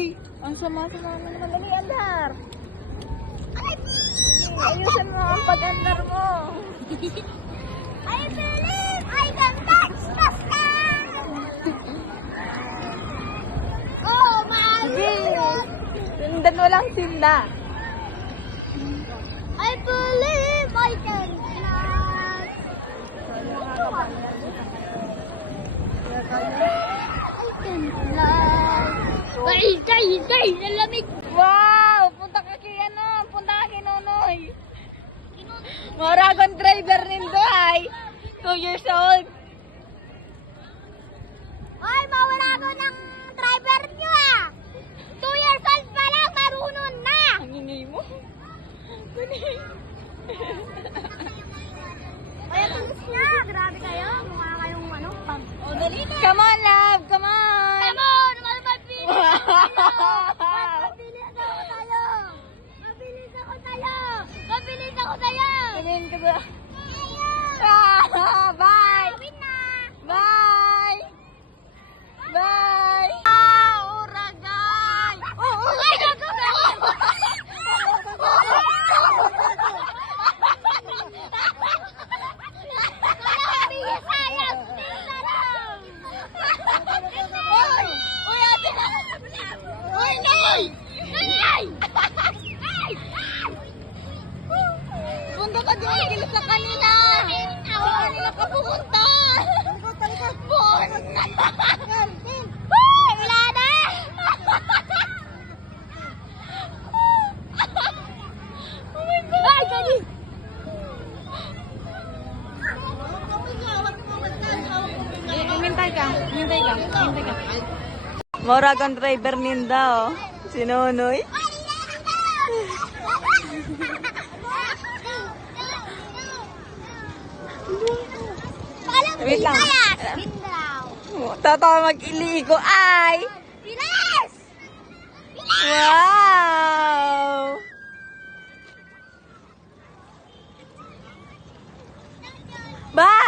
Uy, ang sama-sama mo naman. Dali, andar. Ayusin mo ang pag-andar mo. I believe I can touch the sky! Oh, my Sige. God! Sundan mo lang sila. I believe I can fly! I can fly! Guys! Nalamig! Wow! Punta ka kay punta ka kay Nonoy. Moragon driver nindo ay 2 years old. Ay, mawala ko ng driver nyo ah! 2 years old pa lang, marunong na! Ang ingay mo. Ay, tulis na! Grabe kayo, mukha kayong pang... Oh, dali na. Come on, love. Come on. Come on! Mabilis ako tayo! Mabilis ako tayo! Mabilis ako tayo! Tingin ka ba? Tayo! Bye. Gawin na! Bye. Bye. Ah, uragay. Ay, gagawin! Uy, ate na. Uy, nay. Punta ka din sa kanila. Sa kanila ka pumunta. Wala na! Oh my God. Ay, dali! Hintay ka. Moragon driver ninda, oh. Si Nonoy. Wait lang. Bindaw! Tatawa mag-iligo ay. Bilis! Wow! Bye!